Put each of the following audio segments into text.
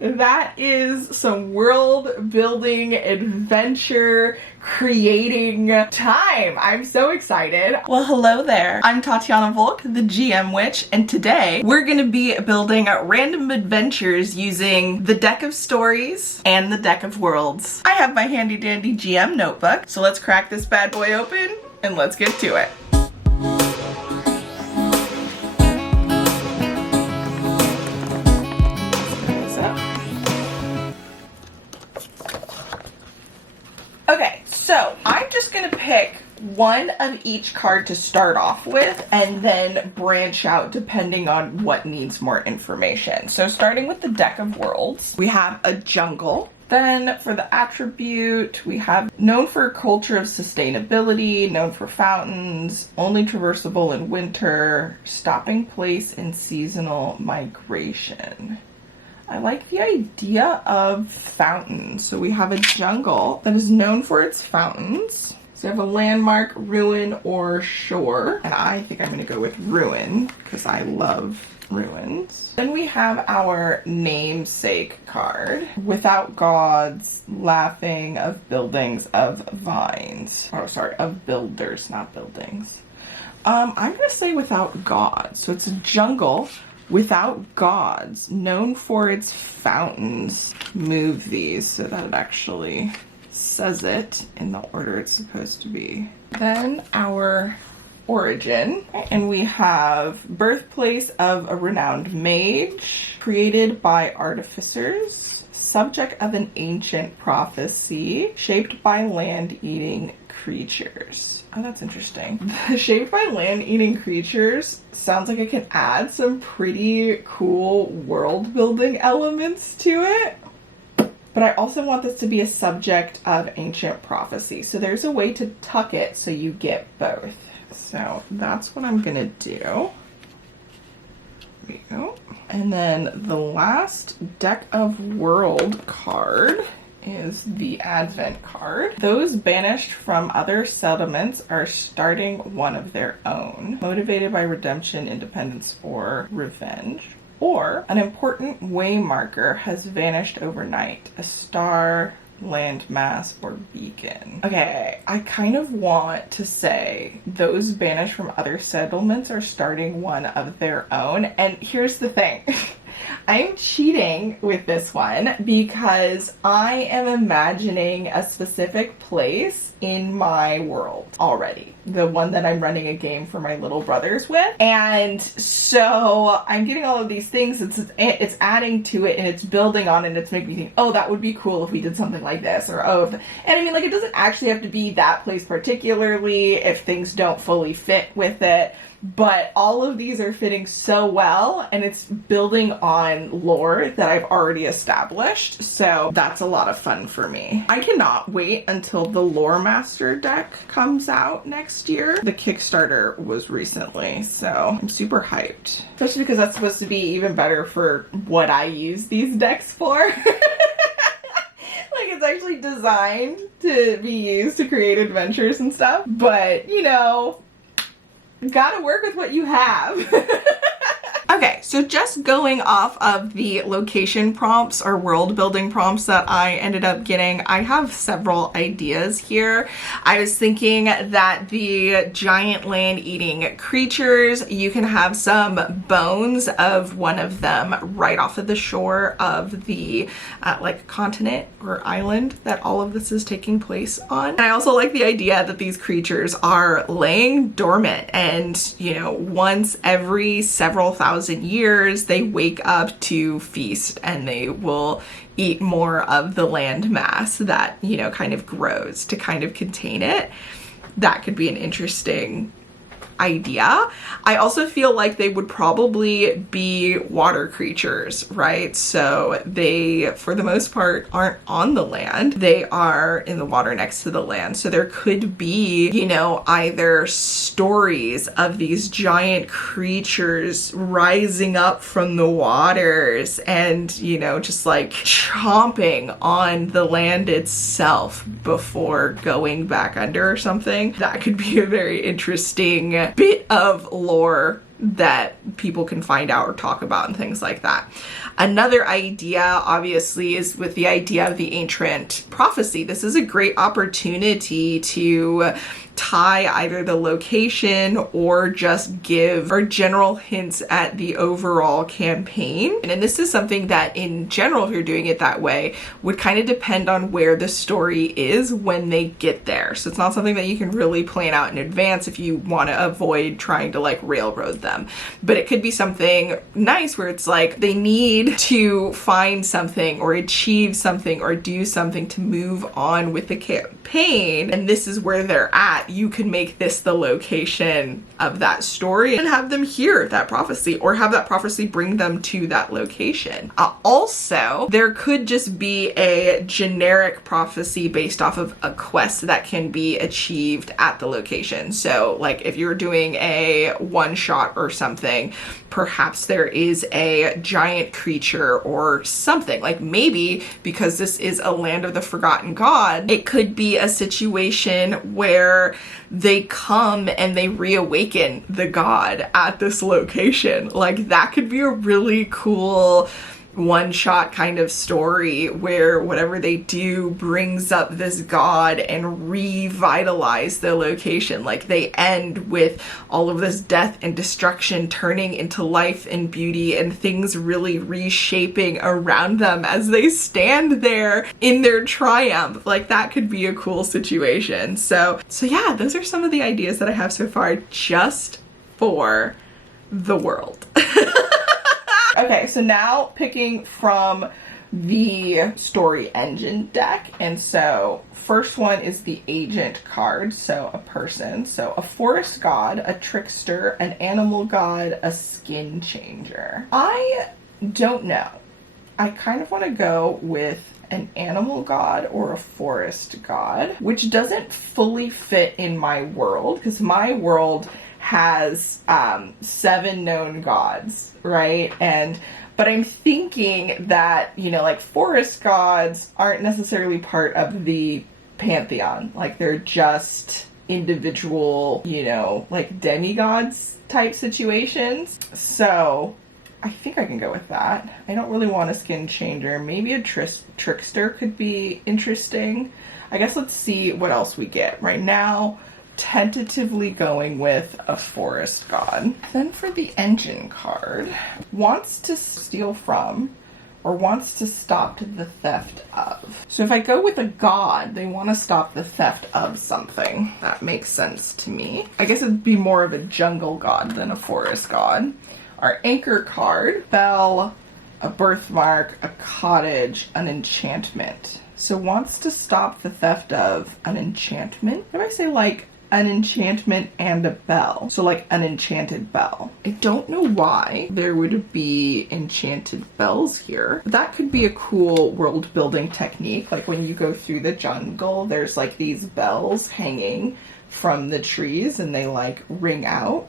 That is some world building, adventure, creating time. I'm so excited. Well, hello there. I'm Tatiana Volk, the GM Witch, and today we're gonna be building random adventures using the deck of stories and the deck of worlds. I have my handy dandy GM notebook, so let's crack this bad boy open and let's get to it. Okay, so I'm just gonna pick one of each card to start off with and then branch out depending on what needs more information. So starting with the deck of worlds, we have a jungle. Then for the attribute, we have known for a culture of sustainability, known for fountains, only traversable in winter, stopping place in seasonal migration. I like the idea of fountains. So we have a jungle that is known for its fountains. So you have a landmark, ruin, or shore. And I think I'm gonna go with ruin because I love ruins. Then we have our namesake card. Without gods, laughing, of buildings, of vines. Oh, sorry, of builders, not buildings. I'm gonna say without gods. So it's a jungle without gods, known for its fountains. Move these so that it actually says it in the order it's supposed to be. Then our origin, and we have birthplace of a renowned mage, created by artificers, subject of an ancient prophecy, shaped by land-eating creatures. Oh, that's interesting. Shaped by land-eating creatures sounds like it can add some pretty cool world-building elements to it. But I also want this to be a subject of ancient prophecy. So there's a way to tuck it so you get both. So that's what I'm gonna do. There we go. And then the last deck of world card is the Advent card. Those banished from other settlements are starting one of their own, motivated by redemption, independence, or revenge. Or an important way marker has vanished overnight, a star, landmass, or beacon. Okay, I kind of want to say those banished from other settlements are starting one of their own. And here's the thing. I'm cheating with this one because I am imagining a specific place in my world already. The one that I'm running a game for my little brothers with. And so I'm getting all of these things. It's adding to it and it's building on it and it's making me think, oh, that would be cool if we did something like this. Or, oh, and I mean, like, it doesn't actually have to be that place particularly if things don't fully fit with it. But all of these are fitting so well, and it's building on lore that I've already established, so that's a lot of fun for me. I cannot wait until the Lore Master deck comes out next year. The Kickstarter was recently, so I'm super hyped. Especially because that's supposed to be even better for what I use these decks for. Like, it's actually designed to be used to create adventures and stuff, but, you know, gotta work with what you have. Okay, so just going off of the location prompts or world building prompts that I ended up getting, I have several ideas here. I was thinking that the giant land-eating creatures, you can have some bones of one of them right off of the shore of the like continent or island that all of this is taking place on. And I also like the idea that these creatures are laying dormant and, you know, once every several thousand years they wake up to feast and they will eat more of the land mass that, you know, kind of grows to kind of contain it. That could be an interesting idea. I also feel like they would probably be water creatures, right? So they, for the most part, aren't on the land. They are in the water next to the land. So there could be, you know, either stories of these giant creatures rising up from the waters and, you know, just like chomping on the land itself before going back under or something. That could be a very interesting bit of lore that people can find out or talk about and things like that. Another idea, obviously, is with the idea of the ancient prophecy. This is a great opportunity to tie either the location or just give or general hints at the overall campaign. And this is something that in general, if you're doing it that way, would kind of depend on where the story is when they get there. So it's not something that you can really plan out in advance if you want to avoid trying to like railroad them. But it could be something nice where it's like they need to find something or achieve something or do something to move on with the campaign. And this is where they're at. You can make this the location of that story and have them hear that prophecy or have that prophecy bring them to that location. Also, there could just be a generic prophecy based off of a quest that can be achieved at the location. So like if you're doing a one shot or something, perhaps there is a giant creature or something. Like maybe because this is a land of the forgotten god, it could be a situation where they come and they reawaken the god at this location. Like that could be a really cool one-shot kind of story where whatever they do brings up this god and revitalize the location. Like they end with all of this death and destruction turning into life and beauty and things really reshaping around them as they stand there in their triumph. Like that could be a cool situation. So yeah, those are some of the ideas that I have so far just for the world. Okay, so now picking from the story engine deck. And so first one is the agent card, so a person. So a forest god, a trickster, an animal god, a skin changer. I don't know. I kind of want to go with an animal god or a forest god, which doesn't fully fit in my world because my world has 7 known gods, right? But I'm thinking that, you know, like forest gods aren't necessarily part of the pantheon. Like they're just individual, you know, like demigods type situations. So I think I can go with that. I don't really want a skin changer. Maybe a trickster could be interesting. I guess let's see what else we get. Right now, tentatively going with a forest god. Then for the engine card, wants to steal from or wants to stop the theft of. So if I go with a god, they want to stop the theft of something. That makes sense to me. I guess it'd be more of a jungle god than a forest god. Our anchor card, bell, a birthmark, a cottage, an enchantment. So wants to stop the theft of an enchantment. If I say like an enchantment and a bell. So like an enchanted bell. I don't know why there would be enchanted bells here. But that could be a cool world building technique. Like when you go through the jungle, there's like these bells hanging from the trees and they like ring out.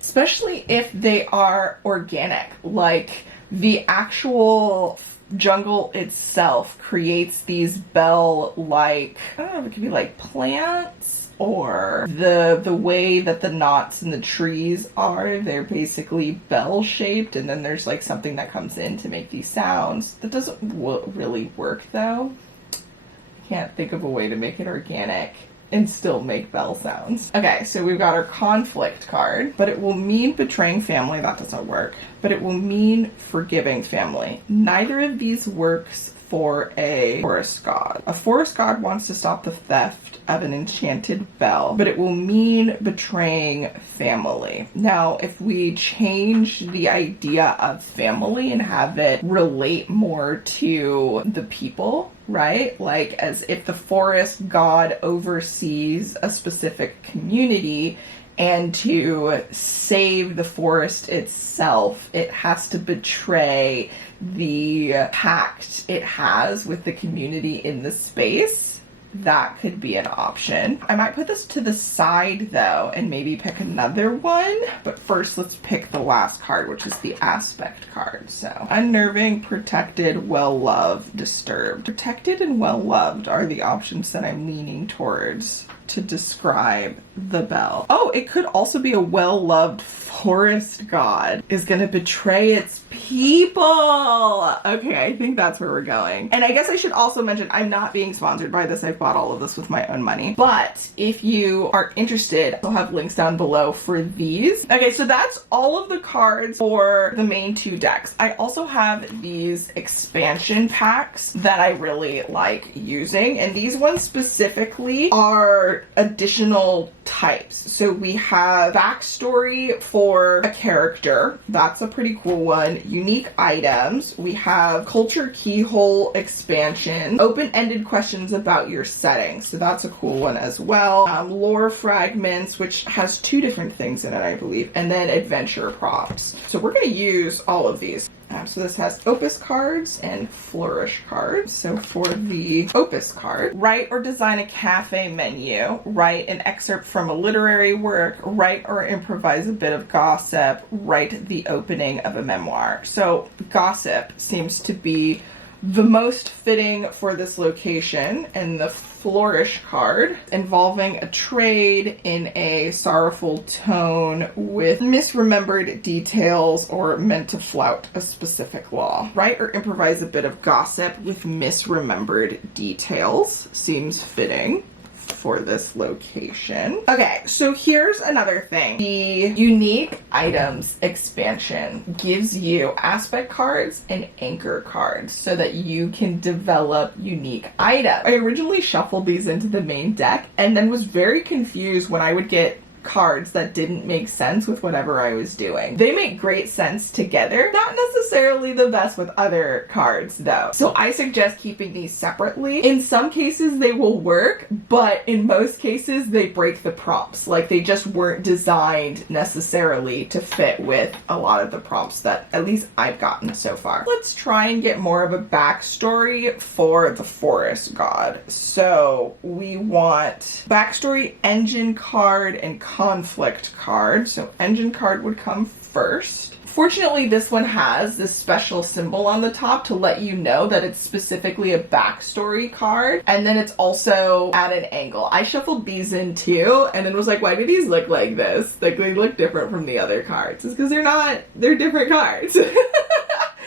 Especially if they are organic. Like the actual jungle itself creates these bell-like, I don't know if it could be like plants or the way that the knots in the trees are, they're basically bell-shaped and then there's like something that comes in to make these sounds. That doesn't really work though. I can't think of a way to make it organic and still make bell sounds. Okay, so we've got our conflict card, but it will mean betraying family. That doesn't work. But it will mean forgiving family. Neither of these works for a forest god. A forest god wants to stop the theft of an enchanted bell, but it will mean betraying family. Now, if we change the idea of family and have it relate more to the people, right? Like as if the forest god oversees a specific community, and to save the forest itself, it has to betray the pact it has with the community in the space. That could be an option. I might put this to the side though and maybe pick another one. But first let's pick the last card, which is the aspect card. So unnerving, protected, well-loved, disturbed. Protected and well-loved are the options that I'm leaning towards. to describe the bell. Oh, it could also be a well-loved forest god is gonna betray its people. Okay, I think that's where we're going. And I guess I should also mention I'm not being sponsored by this. I bought all of this with my own money. But if you are interested, I'll have links down below for these. Okay, so that's all of the cards for the main 2 decks. I also have these expansion packs that I really like using, and these ones specifically are additional types. So we have backstory for a character. That's a pretty cool one. Unique items. We have culture keyhole expansion. Open-ended questions about your setting. So that's a cool one as well. Lore fragments, which has 2 different things in it, I believe. And then adventure props. So we're going to use all of these. So this has Opus cards and Flourish cards. So for the Opus card, write or design a cafe menu, write an excerpt from a literary work, write or improvise a bit of gossip, write the opening of a memoir. So gossip seems to be the most fitting for this location, and the Flourish card involving a trade in a sorrowful tone with misremembered details or meant to flout a specific law. Write or improvise a bit of gossip with misremembered details seems fitting for this location. Okay, so here's another thing. The unique items expansion gives you aspect cards and anchor cards so that you can develop unique items. I originally shuffled these into the main deck and then was very confused when I would get cards that didn't make sense with whatever I was doing. They make great sense together, not necessarily the best with other cards though. So I suggest keeping these separately. In some cases they will work, but in most cases they break the prompts. Like they just weren't designed necessarily to fit with a lot of the prompts that at least I've gotten so far. Let's try and get more of a backstory for the forest god. So we want backstory, engine card, and conflict card. So engine card would come first. Fortunately, this one has this special symbol on the top to let you know that it's specifically a backstory card. And then it's also at an angle. I shuffled these in too and then was like, why do these look like this? Like they look different from the other cards. It's because they're different cards.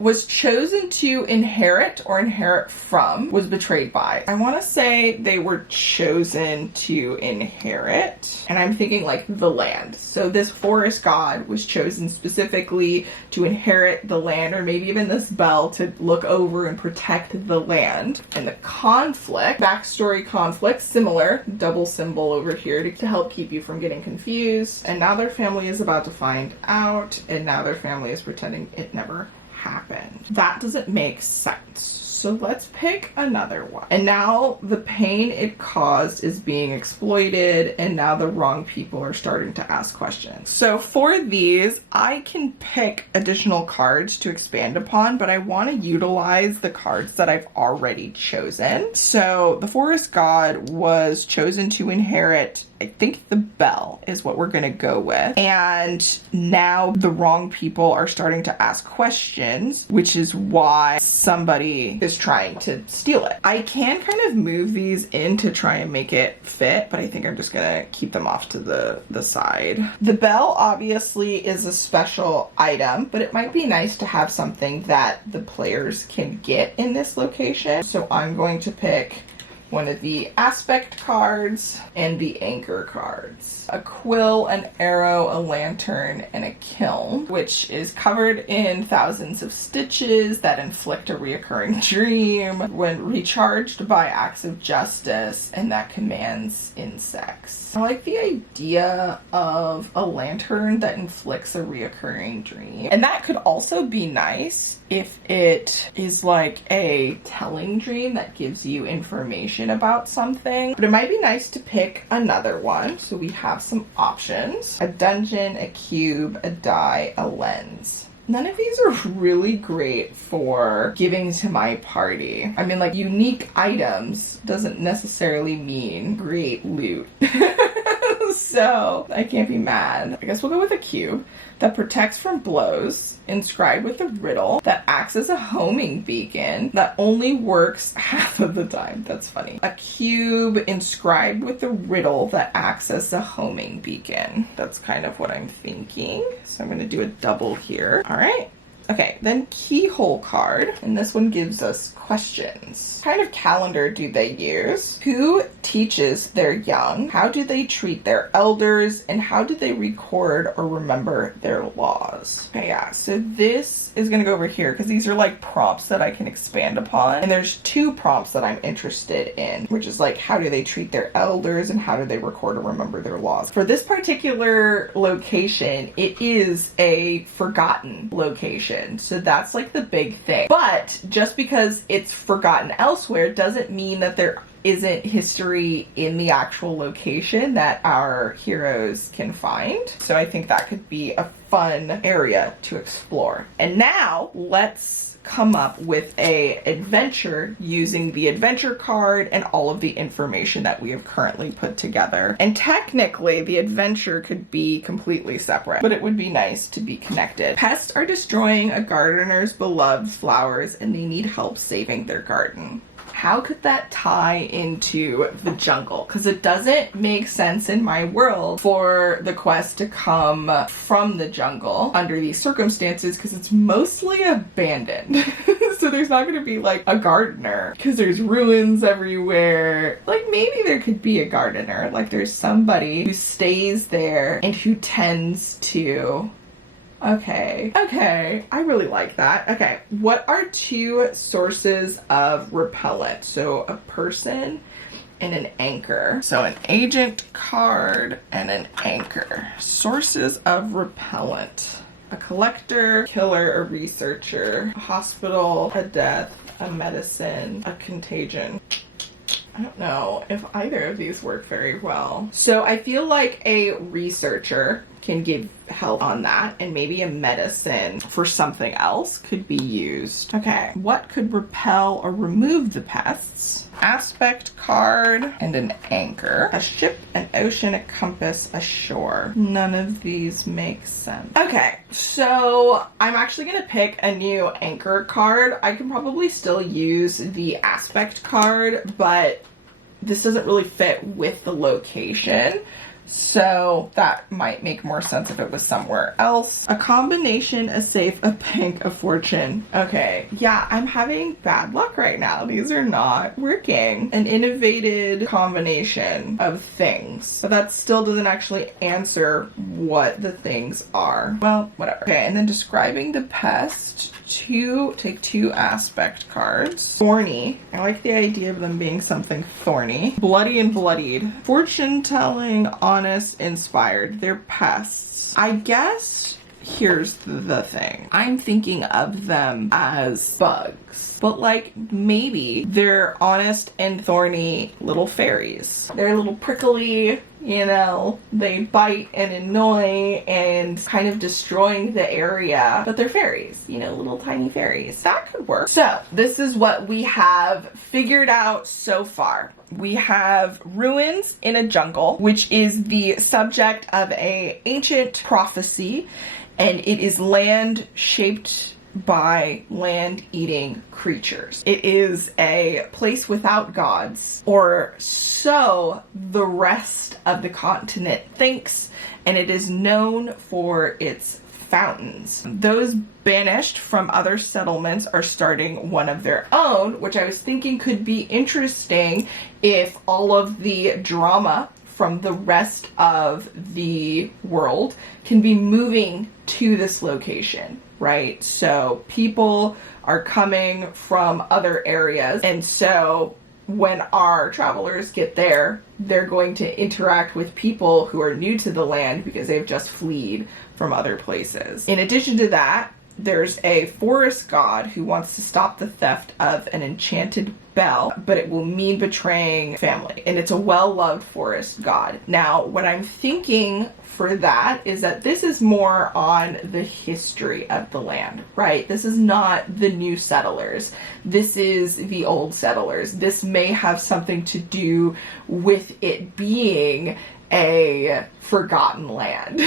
Was chosen to inherit or inherit from, was betrayed by. I want to say they were chosen to inherit, and I'm thinking like the land. So this forest god was chosen specifically to inherit the land, or maybe even this bell to look over and protect the land. And the conflict, backstory conflict, similar, double symbol over here to help keep you from getting confused. And now their family is about to find out, and now their family is pretending it never happened. That doesn't make sense. So let's pick another one. And now the pain it caused is being exploited, and now the wrong people are starting to ask questions. So for these, I can pick additional cards to expand upon, but I want to utilize the cards that I've already chosen. So the forest god was chosen to inherit, I think the bell is what we're going to go with. And now the wrong people are starting to ask questions, which is why somebody is trying to steal it. I can kind of move these in to try and make it fit, but I think I'm just going to keep them off to the side. The bell obviously is a special item, but it might be nice to have something that the players can get in this location. So I'm going to pick one of the aspect cards and the anchor cards. A quill, an arrow, a lantern, and a kiln, which is covered in thousands of stitches that inflict a reoccurring dream when recharged by acts of justice, and that commands insects. I like the idea of a lantern that inflicts a reoccurring dream. And that could also be nice if it is like a telling dream that gives you information about something. But it might be nice to pick another one. So we have some options. A dungeon, a cube, a die, a lens. None of these are really great for giving to my party. I mean, like, unique items doesn't necessarily mean great loot. So I can't be mad. I guess we'll go with a cube that protects from blows, inscribed with a riddle, that acts as a homing beacon, that only works half of the time. That's funny. A cube inscribed with a riddle that acts as a homing beacon. That's kind of what I'm thinking. So I'm going to do a double here. All right. Okay, then keyhole card, and this one gives us questions. What kind of calendar do they use? Who teaches their young? How do they treat their elders? And how do they record or remember their laws? Okay, yeah, so this is gonna go over here because these are like prompts that I can expand upon. And there's 2 prompts that I'm interested in, which is like, how do they treat their elders and how do they record or remember their laws? For this particular location, it is a forgotten location. So that's like the big thing. But just because it's forgotten elsewhere doesn't mean that there isn't history in the actual location that our heroes can find. So I think that could be a fun area to explore. And now let's come up with a adventure using the adventure card and all of the information that we have currently put together. And technically the adventure could be completely separate, but it would be nice to be connected. Pests are destroying a gardener's beloved flowers and they need help saving their garden. How could that tie into the jungle? Because it doesn't make sense in my world for the quest to come from the jungle under these circumstances because it's mostly abandoned. So there's not going to be like a gardener because there's ruins everywhere. Like maybe there could be a gardener. Like there's somebody who stays there and who tends to... Okay, I really like that. Okay, what are 2 sources of repellent? So a person and an anchor. So an agent card and an anchor. Sources of repellent. A collector, killer, a researcher, a hospital, a death, a medicine, a contagion. I don't know if either of these work very well. So I feel like a researcher can give help on that, and maybe a medicine for something else could be used. Okay, what could repel or remove the pests? Aspect card and an anchor. A ship, an ocean, a compass, a shore. None of these make sense. Okay, so I'm actually gonna pick a new anchor card. I can probably still use the aspect card, but this doesn't really fit with the location. So that might make more sense if it was somewhere else. A combination, a safe, a bank, a fortune. Okay, yeah, I'm having bad luck right now. These are not working. An innovated combination of things. But that still doesn't actually answer what the things are. Well, whatever. Okay, and then describing the pest. Take 2 aspect cards. Thorny. I like the idea of them being something thorny. Bloody and bloodied. Fortune telling, honest, inspired. They're pests. I guess here's the thing. I'm thinking of them as bugs. But like maybe they're honest and thorny little fairies. They're a little prickly, you know, they bite and annoy and kind of destroying the area, but they're fairies, you know, little tiny fairies. That could work. So this is what we have figured out so far. We have ruins in a jungle, which is the subject of an ancient prophecy, and it is land shaped by land-eating creatures. It is a place without gods, or so the rest of the continent thinks, and it is known for its fountains. Those banished from other settlements are starting one of their own, which I was thinking could be interesting if all of the drama from the rest of the world can be moving to this location, right? So people are coming from other areas, and so when our travelers get there, they're going to interact with people who are new to the land because they've just fled from other places. In addition to that, there's a forest god who wants to stop the theft of an enchanted bell, but it will mean betraying family. And it's a well-loved forest god. Now, what I'm thinking for that is that this is more on the history of the land, right? This is not the new settlers. This is the old settlers. This may have something to do with it being a forgotten land.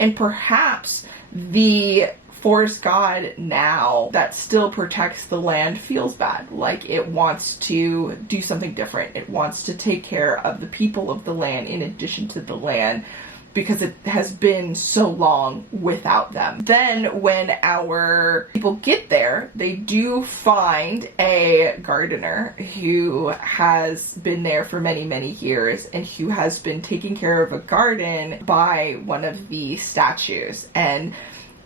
And perhaps the forest god now that still protects the land feels bad, like it wants to do something different. It wants to take care of the people of the land in addition to the land, because it has been so long without them. Then when our people get there, they do find a gardener who has been there for many, many years and who has been taking care of a garden by one of the statues. And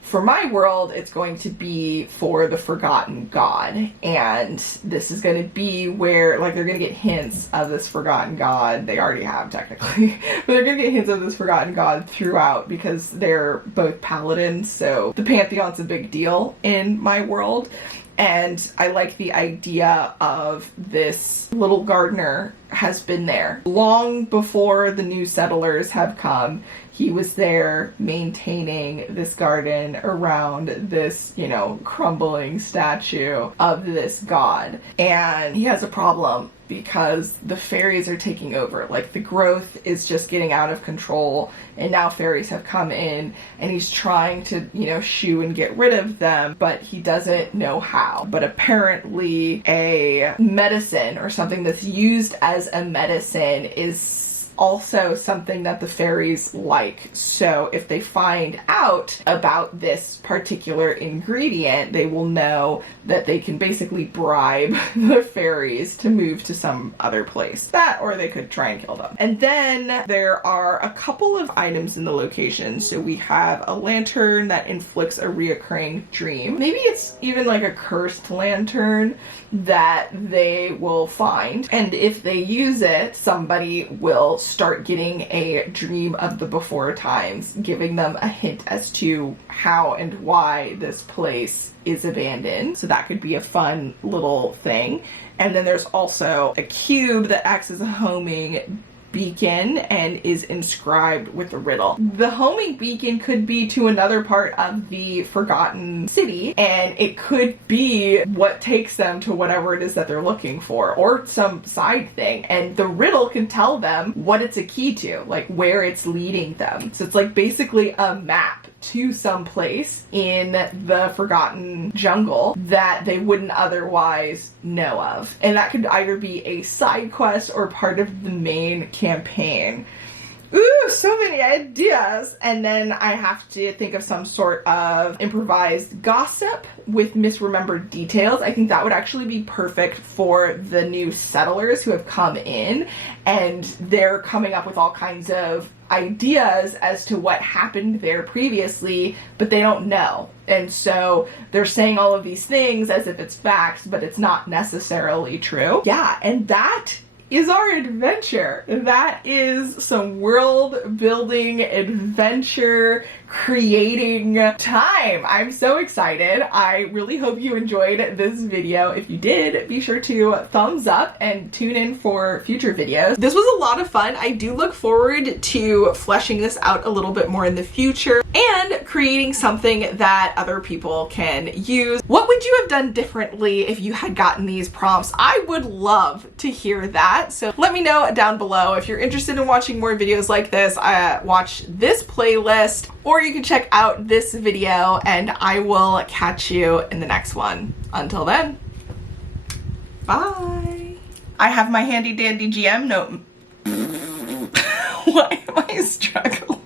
for my world, it's going to be for the forgotten god. And this is going to be where, like, they're going to get hints of this forgotten god. They already have, technically. But they're going to get hints of this forgotten god throughout, because they're both paladins. So the Pantheon's a big deal in my world. And I like the idea of this little gardener has been there long before the new settlers have come. He was there maintaining this garden around this, you know, crumbling statue of this god. And he has a problem because the fairies are taking over. Like, the growth is just getting out of control, and now fairies have come in, and he's trying to, you know, shoo and get rid of them, but he doesn't know how. But apparently a medicine, or something that's used as a medicine, is also something that the fairies like. So if they find out about this particular ingredient, they will know that they can basically bribe the fairies to move to some other place. That, or they could try and kill them. And then there are a couple of items in the location. So we have a lantern that inflicts a reoccurring dream. Maybe it's even like a cursed lantern that they will find. And if they use it, somebody will start getting a dream of the before times, giving them a hint as to how and why this place is abandoned. So that could be a fun little thing. And then there's also a cube that acts as a homing beacon and is inscribed with a riddle. The homing beacon could be to another part of the forgotten city, and it could be what takes them to whatever it is that they're looking for, or some side thing. And the riddle can tell them what it's a key to, like where it's leading them. So it's like basically a map to some place in the forgotten jungle that they wouldn't otherwise know of. And that could either be a side quest or part of the main campaign. Ooh, so many ideas. And then I have to think of some sort of improvised gossip with misremembered details. I think that would actually be perfect for the new settlers who have come in, and they're coming up with all kinds of ideas as to what happened there previously, but they don't know. And so they're saying all of these things as if it's facts, but it's not necessarily true. Yeah, and that is our adventure. That is some world building, adventure creating time. I'm so excited. I really hope you enjoyed this video. If you did, be sure to thumbs up and tune in for future videos. This was a lot of fun. I do look forward to fleshing this out a little bit more in the future and creating something that other people can use. What would you have done differently if you had gotten these prompts? I would love to hear that. So let me know down below. If you're interested in watching more videos like this, watch this playlist, or you can check out this video, and I will catch you in the next one. Until then, bye. I have my handy dandy GM note. Why am I struggling?